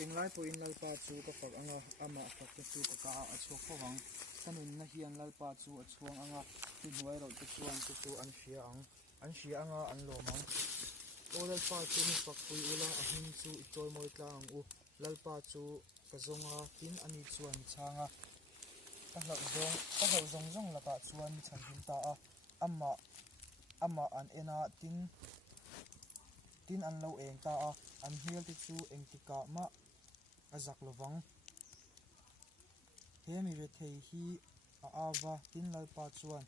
eng lai po in lalpa chu ka fak anga ama fak te chu ka a chok phawang kanun na hian lalpa chu a chuang anga ti hnuai ro te chuan chu an hria anga an lomang o lalpa chu ni fak pui ula a hin chu i toy moi tlang u lalpa chu ka zonga tin ani chuan changa ka hlau zong laka chuan chan hin ta a ama an ena tin an lo eng ta a an hial te chu eng tika ma azak lovang hemi ve thei hi a awa tin lalpa chuan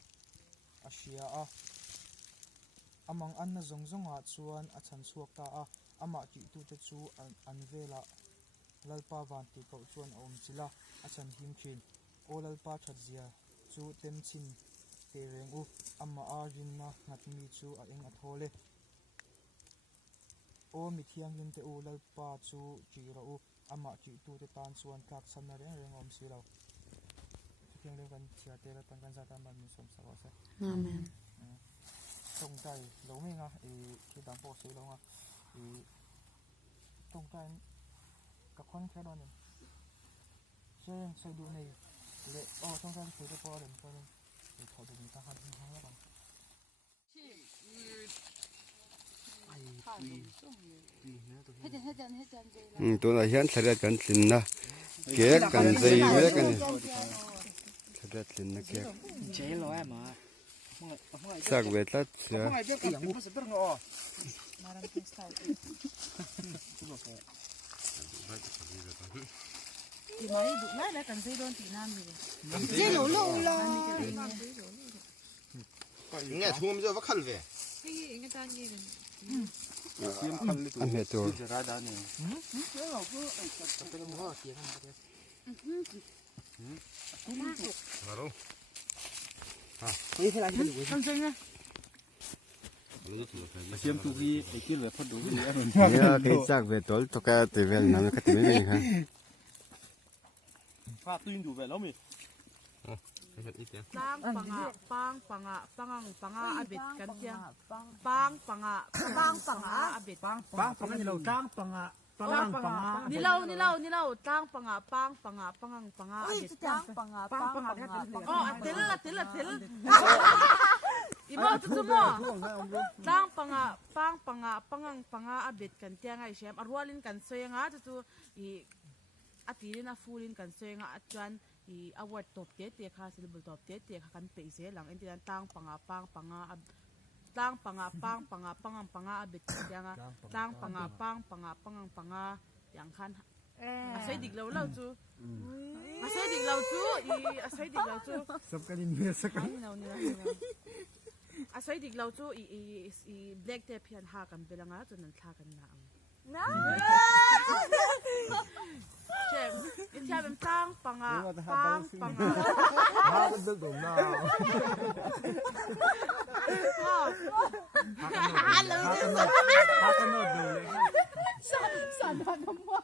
a hria a amang an na zonga chuan a chan chuak ta a ama ti tu te chu an vela lalpa van ti ko chuan a om chila a chan him thin o lalpa thatzia chu tem chin te reng u ama a rin na ngat mi chu a eng a thole o mi thiang hin te u lalpa chu chi ro u ama chi tu te tan chuan tlak san na reng om si lo thiang le kan chia te la tan kan za ta man mi som sa wa se amen tong tai lo mi nga e ki dang po se lo nga e tong tai ka khon khe do ni se du nei le o tong tai se de po den po den e tho du ni ta han ha la baตัวนั้นยันเสด็จกันสินนะเก๊กกันใจเว้กันเสด็จสินนะเก๊กสักเวทละเสียตีมาให้ดูไล่แล้วกันใจโดนตีน้ำเลยใจหนูลูละ应该从我们这不看呗。อันเนี้ยตัวเสียมตุกีไอ้กินเลยพอดูนี่ เนี่ยเคยสักเวทตัวตัวแกตัวเวลนั้นก็ตัวนี้ครับ ฟาตื่นดูไปแล้วมีปังปังอ่ะปังปังอ่ะปังปังอ่ะอบิดกันเจียงปังปังอ่ะปังปังอ่ะอบิดปังปังปังนี่เราตั้งปังอ่ะปังปังอ่ะนี่เราตั้งปังอ่ะปังปังอ่ะปังปังอ่ะอบิดตั้งปังอ่ะปังปังอ่ะอ๋อเทลอีโมตุตุโมตั้งปังอ่ะปังปังอ่ะปังปังอ่ะอบิดกันเจียงไอเชมอรัวลินกันสวยงาตุอีอาทิตย์น่ะฟูลินกันสวยงาจวนอีอวอร์ดตบเตะค่ะซิลเบอร์ตบเตะค่ะกันเปย์เสียหลังอินเดียนตั้งปังอ่ะปังปังอ่ะตั้งปังอ่ะปังปังอ่ะปังปังอ่ะอบิดกันยังอ่ะตั้งปังอ่ะปังปังอ่ะปังปังอ่ะอย่างคันอาศัยดิกเราจูอาศัยดิกเราจูอีอาศัยดิกเราจูสับกันอินเวียสักกันอาศัยดิกเราจูอีแบล็กเทปเพียนหากันเปลังอ่ะจนนั้นทากันหนังเชฟอินเดียเป็นตั้งปังอ่ะปังปังอ่ะฮาเป็นเรื่องน่าฮาเลยฮากันโนดดูเลยสั่นพันน้ำว่า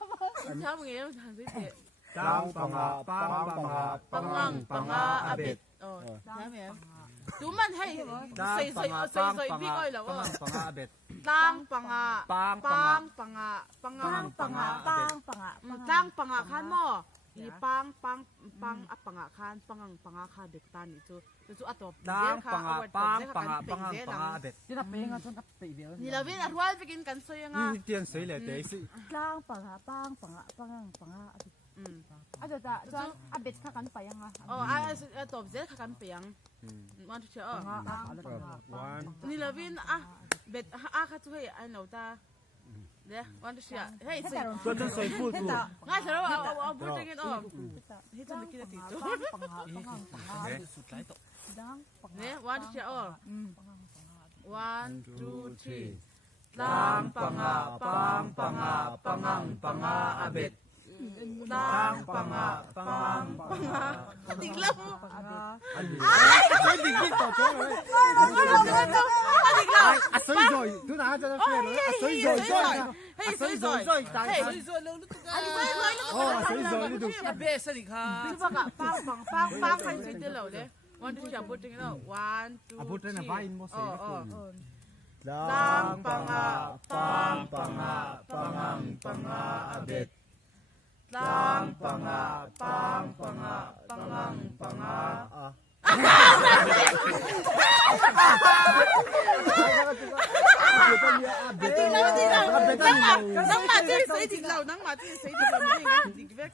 ชอบอย่างเงี้ยทางที่เด็ดตั้งปังอ่ะปังปังอ่ะปังปังอ่ะอเบ็ดน้ำเองดูมันให้ใส่พี่ก้อยแล้วว่าปังอ่ะอเบ็ดตั้งปังอ่ะปังปังอ่ะปังปังอ่ะปังปังอ่ะตั้งปังอ่ะขันหม้ออีปังปังปังอ่ะปังอ่ะขันปังปังอ่ะขันเด็กตานี่จู่อัตบตั้งปังอ่ะปังปังอ่ะปังปังอ่ะอเบ็ดนี่เราเป็นกันจนกับปีเดียวนี่เราเป็นอัดว่าไปกินกันซวยยังไงนี่เตียนสวยเลยเต๋สิตั้งปังอ่ะปังปังอ่ะปังปังอ่ะอาจจะอาเบ็ดข้ากันไปยังไงอ๋อตบเจ็ดข้ากันไปยังวันที่เช้านี่เราเป็นเบ็ดข้าช่วยไอ้หนูตาเดี๋ยววันที่เช้าเฮ้ยก็จะใส่พูดถูกง่ายเถอะเอาพูดจริงๆให้จะไม่กินติดตัวเนี่ยวันที่เช้าone two three ตั้งปังอ่ะปังปังอ่ะปังปังอ่ะอาเบ็ดตั้งปังอ่ะปังปังอ่ะติ๊กแล้วไม่ติ๊กติ๊กต่อจ้เลยอ่ะสวยสวยดูนะจะได้เปลี่ยนเลยอ่ะสวยสวยสวยเฮ้ยสวยสวยสวยตายสวยสวยเร็วลูกตุ๊กโอ้สวยสวยนี่ดูอาเบ็ดสิค่ะติ๊กปังอ่ะปังปังปังปังใครจะได้แล้วเนี่ยวันที่จะพูดจริงๆแล้ว one two พูดได้นะบ้าอินโมเสสตั้งปังอ่ะปังปังอ่ะปังปังอ่ะอาเบ็ด lang panga pang panga pangang panga nang mati sa itiglaw lang digvek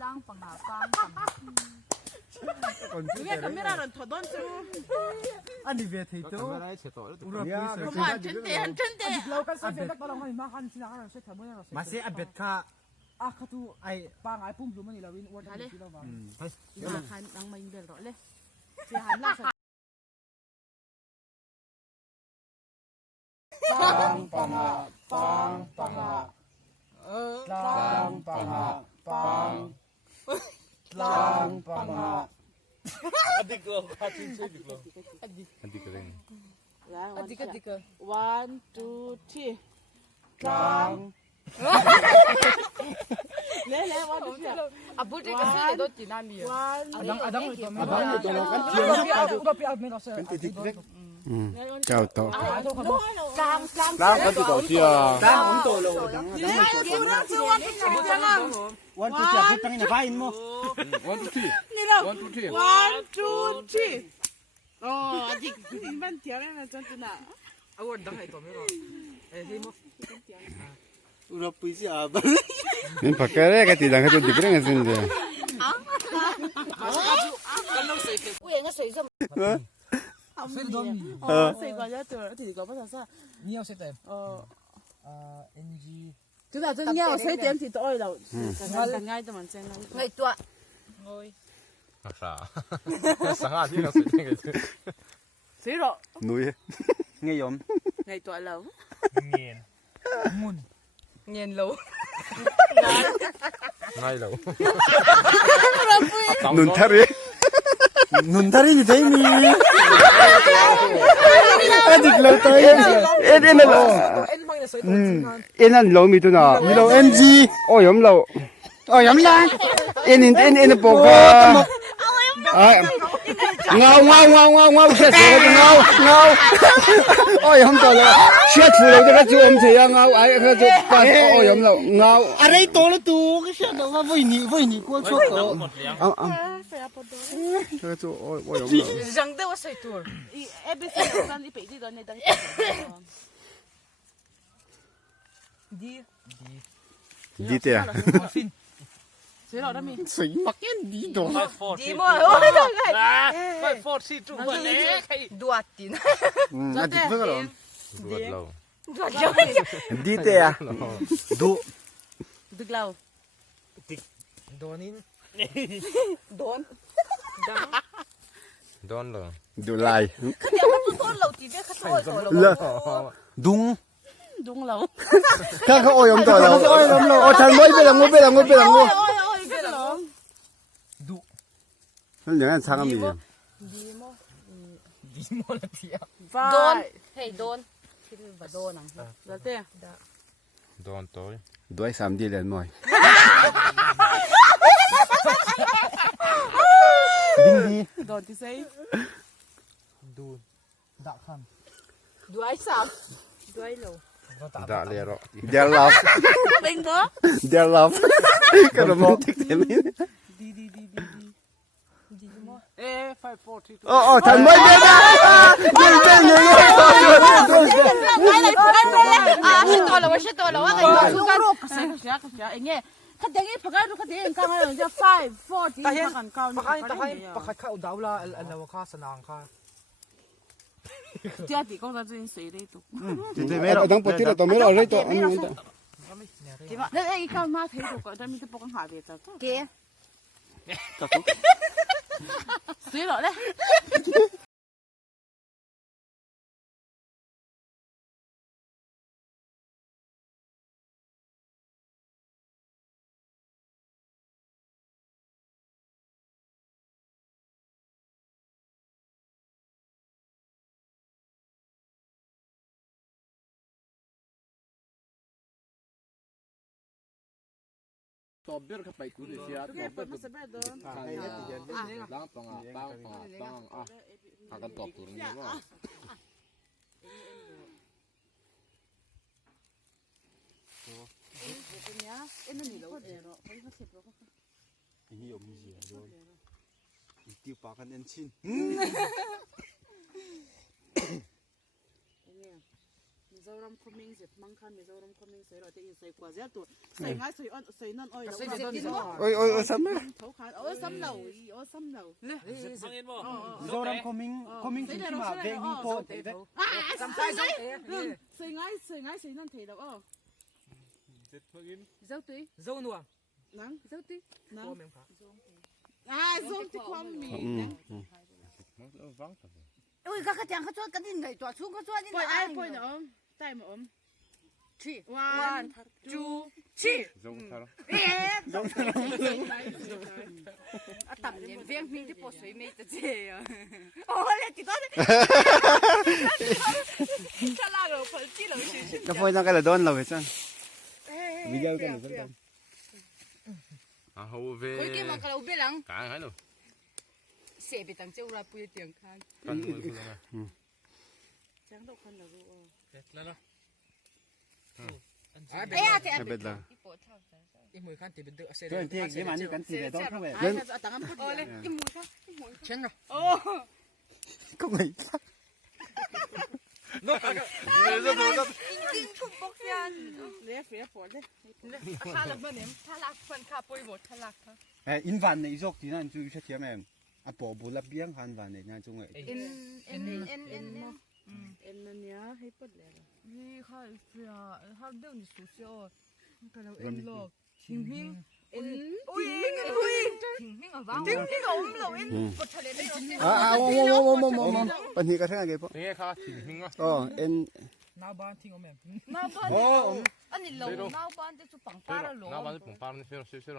lang panga pang panga Juga kamera ron thodon chu ani ve thei to 카메라에 채도 ura come pui on chente lau kan sa ve tak palang mai ma kan sina kan se thamu na ma se a bet kha a khatu ai pang ai pum lu mani lawin or da ti lawa ma khan nang main bel ro le si han la sa pang panga pang panga lang panga pang lang panga adik kering. adika 1 2 3 lang le 1 2 3 abu de ka se do tinami adang adang to me kan tiang uga pi me sa Kan titik vek. Chào to. lang Lang kan tu kau sia. dang un to lo dang kurang chu 1 2 3 jangan wan tu tia putang ina bain mo 1 2 3. ni lo 1 2 3. 1 2 3 oh adik ban tiara na jantu na award dang ai to me ro eh hi mo ura pui si aba Nin pakai ka tidang ka tu dikring asin je. we nga soi zo se dom ni oh sei qua ya tu thì có bao giờ sao ni au se tem ng chúng ta真要谁点起多了刚刚的嘛真的 ngai tua 아싸 상아 니가 쓰는 게谁了 Nuôi. nghe yom ngày tuổi lâu mun nyen lo ngay đâu Nun thari. nun thari ni dei mi Adik lo to yen. En lo. en mai na soi En an lo mi tu na. mi lo ng Oh yom lo. Oh yom lang. En po ka. Ngao sẽ sửa cái ngao. Ôi không to lo. Sẽ phụ lo cái chú ông thầy ngao ai cái chú ban ôi yom lo ngao. arai to lo tu cái se do wa voi ni ko cho to Cái chú ôi yom lo. jang de wa soi tu i everything dan i pe di don ne dan Đi tè.谁了的mi Sấy mắc cái đi đồ. di mo oi dong ngai vai for si tu ba le dua tin Adik vâng rồi. ruột lâu dua jang Đi tè. Du. được lâu donin don đón rồi Du lại. ka dia ma tu to lo ti ve ka to lo Lơ. dung đúng lâu Các ôi yom to lo. Ôi yom lo. Ôi thằng mới biết là ngô. ôi ôi cái đó Nó những anh sang cái gì? di mo la tia don hey don và đô nè rồi thế đón tối Đuổi sắm đi lên mồi. đô thì xây du da khan dua sao dua lo đã lẹ rồi Their love. bên đó Their love. Cái romantic thêm. eh 540 Thằng mới biết ra. Nhìn tên người ngồi. sẽ to lo ngai chú cái anh nghe cái tiếng ấy phải cái cái tiếng cao hơn cho 540 ta hian thằng cao pakhat kha udau la al lawa kha sanang kha tia thì con ta chuyên xây đấy tụ Đang bật tiết tao mới rồi to. đấy anh cao mà thấy được cái mình tôi bốc hàng về tao ke xí rồi đấy Tobir ka pai ku de sia. cái bớt mất bớt đó Lang pang ah. Akan top turun ni mo. เอ็นนั่นนี่เราเออเขาเสร็จแล้ว นี่ยมเสียโดนอีติวปากันเอ็นชิน มิโซรัมคอมมิ่งเสร็จมังคันมิโซรัมคอมมิ่งเสร็จเราจะอินใส่กว่าเจ้าตัวใส่ง่ายใส่อ่อนใส่นั่นอ้อยเราจะกินว่า โอ้ยซ้ำนะ เขาขาดซ้ำเราซ้ำเราเนี่ย โซรัมคอมมิ่งที่มาเวงมีโพด ซ้ำใส่ใส่ง่ายใส่นั่นเทเราเจ้าตุ้ย Dâu nua. นังเจ้าตุ้ยนัง Cô mềm phá. ส้มที่ความมี อุ้ยก็เขาจังเขาชวนกันที่ไหนตัวชุ่มเขาชวนที่ไห ป น ล่อยไอ้ปล่อยเนาะใต้หมอม ชี้ one two three จงทาร์ เอ๊ะต่ำเนี่ยเวียงมีที่ปวดสวยไม่จะเจียโอ้ยติดต่อเลยข้าลากเราคนที่เราชื่อ ก็พอยนั่งกันละโดนเราไปสั่นวิดีโอกันสั่น อ่ะโหเว โอ้ยเกี่ยมันก็เราเบี้ยหลัง กางให้หนู เสียไปตั้งเจ้าเราปุยเตียงข้าง กันมือคุณนะ จังตกคนเรารู้ Lên đó. เอ๊ะแต่ ไม่เป็นไร Cái mùi khăn thì bình tự sẽ เพื่อนเที่ยงที่มันนี่กันสิแต่ต้องเข้าไป ไอ้จะตั้งกันพูด โอ้ เล เลย ยกินหมูค่ะ Chân rồi. โอ้ ก็ไม่ Nó phải กินทุกบกยัน เลี้ยเฟียปวดเลย ข้าลักเมื่อเนี่ยข้าลักคนข้าปุยหมดข้าลักค่ะ อินวันในอีกที่นั่นจู่เชื่อแม่อ่ะปอบุระเบียงหันวันในงานจงไง เอ็นนั่นเนี้ยให้ปวดเลย นี่ข้าเสียข้าเดี๋ยวนี้สุดเสียข้าเราเอ็นหลอกทิ้งมิ่งอุ้ยทิ้งมิ่งอ่ะบ้างทิ้งมิ่งอ่ะเราเอ็นกดทะเลได้หรอ โอ้ปัญหากันทั้งไงพ่อ นี่ค่ะถึงหิ้งอ่ะ อ๋อเอ็น Nào bán thì ông em. หน้าบ้านอันนี้เราหน้าบ้านจะสุปังป้าเราหรอ น้าบ้านจะปุ่งปาร์นี่เสีย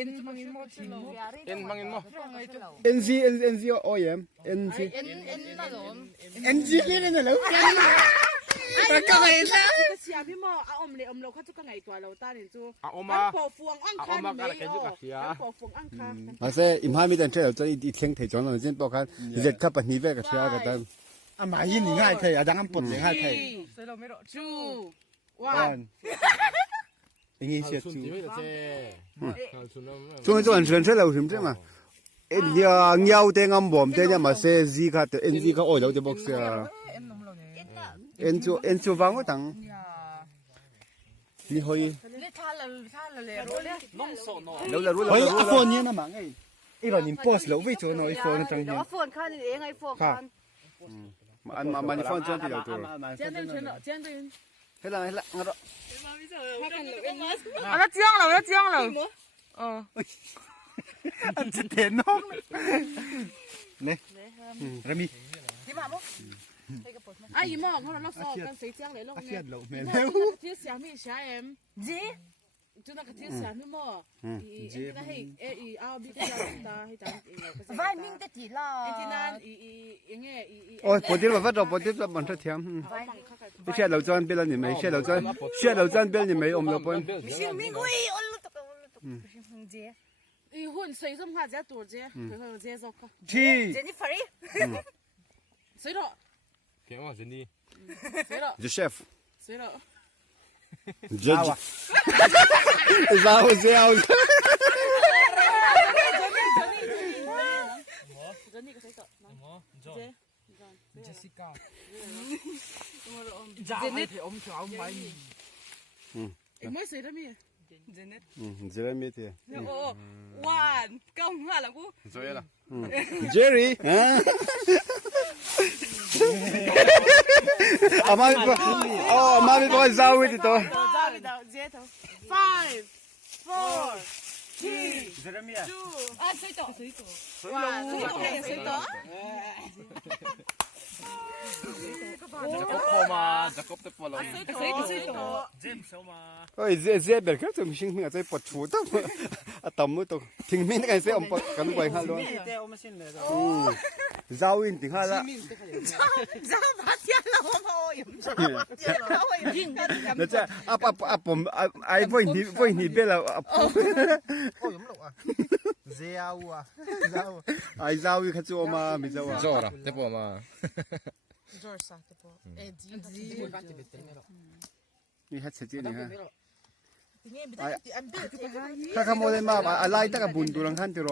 Em mangin mo thì mo. เอ็นมังอินมั้ง เอ็นซีโอ้ยเอ็นซี เอ็นน่ะหรอ เอ็นซีนี่เนี่ยแล้วก็ไงนะ ก็เสียพี่หมอเอาอมเลยอมเราเขาจะก็ไงตัวเราตาเนี่ยจู อ่ะอม มั มาน ปอฟวงอังคารไม่ออกปอฟวงอังคาร อาเซ่อิมฮามีแต่เชื่อจะอีเทียงเทจอนเราเช่นบอกกันเจ็ดขับปนีเวกับเชื่อกันตั้งอ่ะมายินง่ายเทยอ่ะดังอันปวดง่ายเทย Sai lo mero. จู วั วัน นอย่างงี้เชื่อ ชุน จู ที่ไม่ได้เจ้ชุนน้ำ ช่วงเชื่อเราถึงใช่ไหมเอ็นยาเงาเต็งอันบ่มเต็งยังมาเซ่ซีค่ะเอ็นซีค่ะโอ้ยเราจะบอกเสีย Em nằm lo nè. เอ็นจูฟังก็ตั้งนี่เฮ้ย นี่ท่าเราเลยรู้เลย Nông sổ nọ. เฮ้ยอ่ะโฟนนี้นะมั้งไอ้อีหล่อนิ่มโพสแล้ววิ่งโจนไอ้โฟนจัง เดี๋ เหี้ ยวย ฝนข้านี่เองไอ้ฝนข้า มันโฟนจนที่เราตัว เจ้าเดินเชิญเนาะเจ้าเดิน เฮ้ยละงั้น ถ้ากันเราเอ็น เอาแล้วเจียงเราอันจะเห็นน้องเนี่ยรามี ที่มาบุ๊ก ไอ้ยี่หมอเขาเราสอบกันสีเจ้าเลยลง อาเซีย เนี่ย นเราแม่ ที่เสียมีใช้เอ็ม จี จุดนั้นก็ที่เสียมีหมออีก็ให้อีเอาบิ๊กตาให้จังอีก็ vai minh tết chỉ là ไอ้ที่นั่นอีเงี้ยอี โอ้ยปกติเราว่าเราปกติเราบันทึกเทียมไม่ใช่เราจอนเป็นเราเนี่ยไม่ใช่เราจอนเชื่อเราจอนเป็นเนี่ยไม่อมเราเป็น 신민구이 얼른 또 홍제 อีหุ่นใส่สมภาษณ์จะตัวเจ้คือเขาเจ้ซอก ที่ 제니퍼리 ใส่หรอ เก่งมากสินี่ ใส่หรอ the chef ใส่หรอ judge ซาวเซล เจ้านี่ก็ใส่ต่อ Mo. เจ้ John. Jessica. Dạ thì ông cho ông bay. อีไม่ใส่ได้มั้ย เจอไม่เทีย 오 완 깜하라고 สวยละ Jerry อามาอ๋อมามีบอกซาวิติโต เจ้า5 4 เจอมี 아 서이또 1ใส่ต่อ จะกบพอมาจะกบเต็มปอดเรา 서이또 James sao mà. เอ้ยเจ๊เบลก็จะมีสิ่งที่อาจจะปวดชูตั้งอะต่ำมือตกทิ้งมิ้นกันเสียอมปกันไว้ข้างล้วน Teo mà xinเลย. ซาวินถึงข้าละ 자바티알라 어머 염소 바티알라 แล้วจะอ่ะผมไอ้พวกนี้เบลแล้ว Ôi giống lộc à. Gieo à. Gieo. ไอ้ซาวิคัจโอมาไม่ซาว จอละเต็มปอดมา George 사태 뭐 에디 Mùi khăn thì bình tĩnh mero. นี่ฮัทเสียจริงฮะ ข้าขโมยมาอะไรตะกบุญตุลังคันติโร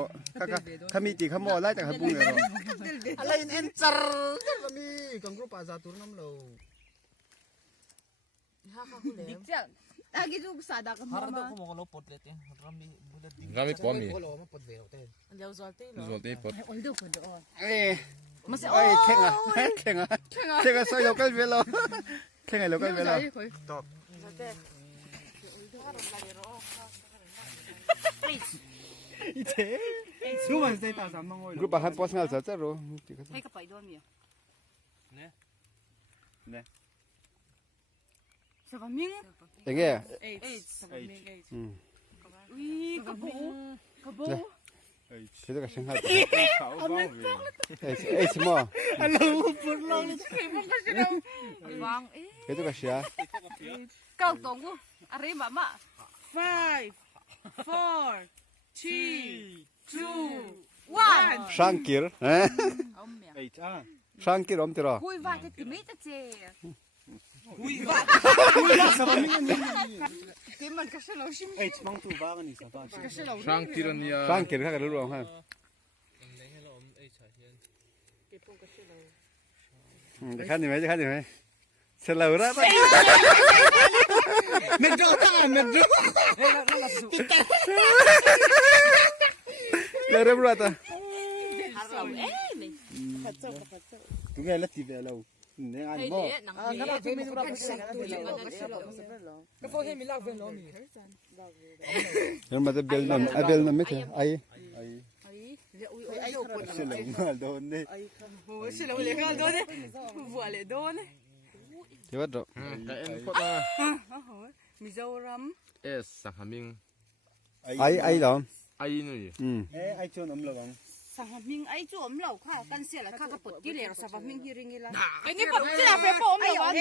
ข้ามีตีขโมยอะไรตะกบุญเลย อะไรเอ็นจร์ก็มีกังกรุ๊ปอาซาตุรน้ำโล 딕자 아기 좀 싸다 그 Harap 뭐만 ako mo ko pot lete. Rami bulat din. Rami pomi. Ko lo mo pot veo te. Leo zolte lo. Zolte pot. 얼도 건데เอ้ยแข่งอ่ะซอยโลกัลเวลาแข่งไอ้โลกัลเวลา Zolte. Suman stay ta sa mga กรุ๊ปอาหารพอสงาจะรู้ 해가 빠이도미야 네 사바밍 อย่างเงี้ย Eight. Sabaming eight. 위 가보 가보 คือต้องการช่างหัดเอ้ยสมอ 왕 คือต้องการเสีย 까우똥구 아래 마마 5, 4, 3, 2, 1. ช่างกิร์เอ๊ะ 엄미야 ช่างกิร์อมติรอ 호이바게 드메이자제 때만 가실라 오심 Shang tirania. ช่างกิร์ข้ากันรู้ฮะจะขั้นไหมจะขั้นไหมเสร็จแล้วระบาย Medyo ta medyo. เริ่มรู้ตัว 하라고 에이 tu nghe là gì về lâu nên ăn bò 헤이네 낭비 Ka fo he mi lag ven lo mi. nhưng mà bel nó mấy thế ai sẽ là mal đồn đi Sila uli ka doon eh. Buwale doon eh. thì bắt đầu Kain pot na. 미조람 Es sahaming. ai đó Ai nui. ai cho nó là bằng 사바밍 아이 좀 엄라우 카 간시라 카가 뻗기래라 사바밍 히링이라 아니 뻗지라 페퍼 엄라우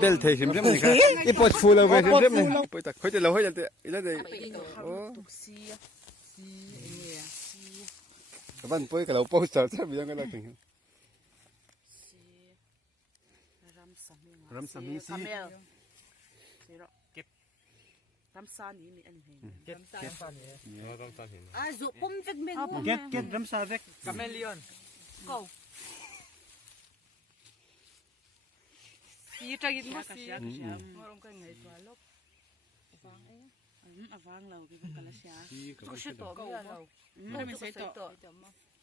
bel thấy xem xem này cái pot full là về xem xem này bây giờ khơi lâu hơi là đây Si. các bạn bây cái lâu poster chắc bây giờ cái là tình ram sami si Kamel. Zero. Kip. Ramsan ini anh hình. 아조 뽐백맹 Get ram sa vek. Chameleon. 고 이따긴 뭐지 뭐런 거 ngay 좋아 록 Avang lau kita kala siya. 혹시 또 없나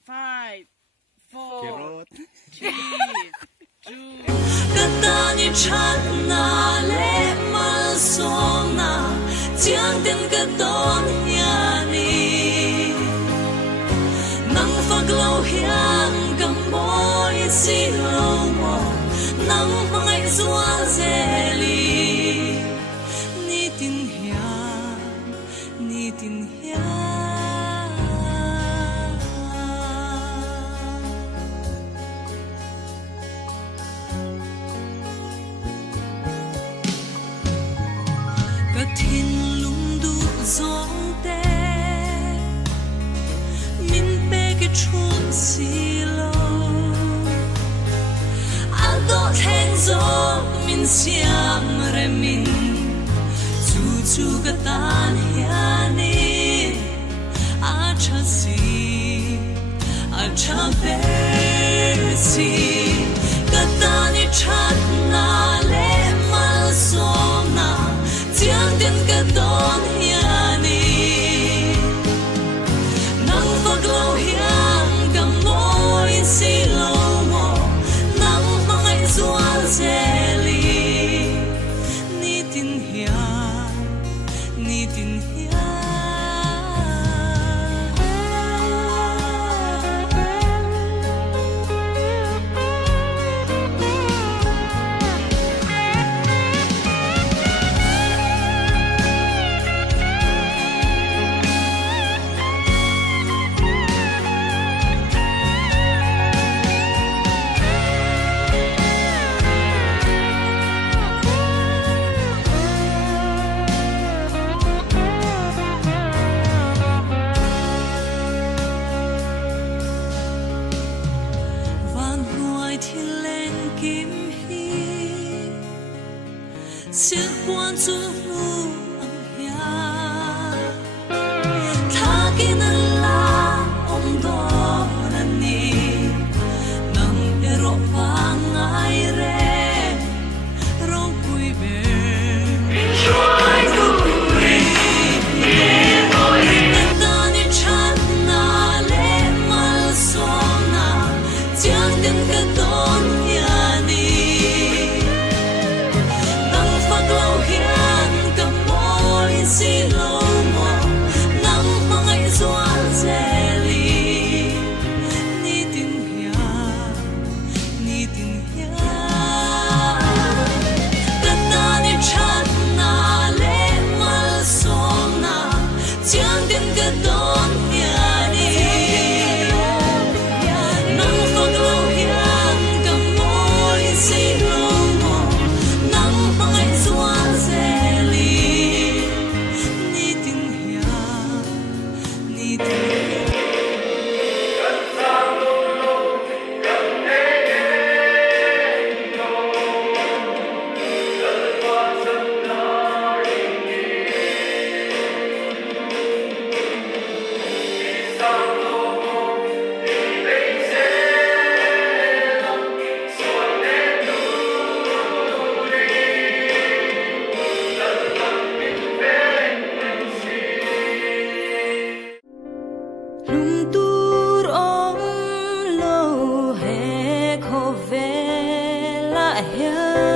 5, 4, 3, 2. Katani chanale malsona Chiang ten katon yani Nang faglaw hiang gamoy silaw mo Nang mangay suwal zeli Nitin hiang Thiên lung du dòng tê min bê cái chốn xì lô a đo thèn gió min xiam re min chu chu cái tan hiani a cha bê si cái tan ni chat na le mal som na Chiang đến cái đón hiani nắng phật lâu hiang cầm môi xì lâu mò nắng mang anh xuân zeli ni tin hiang Siết quan du 呀。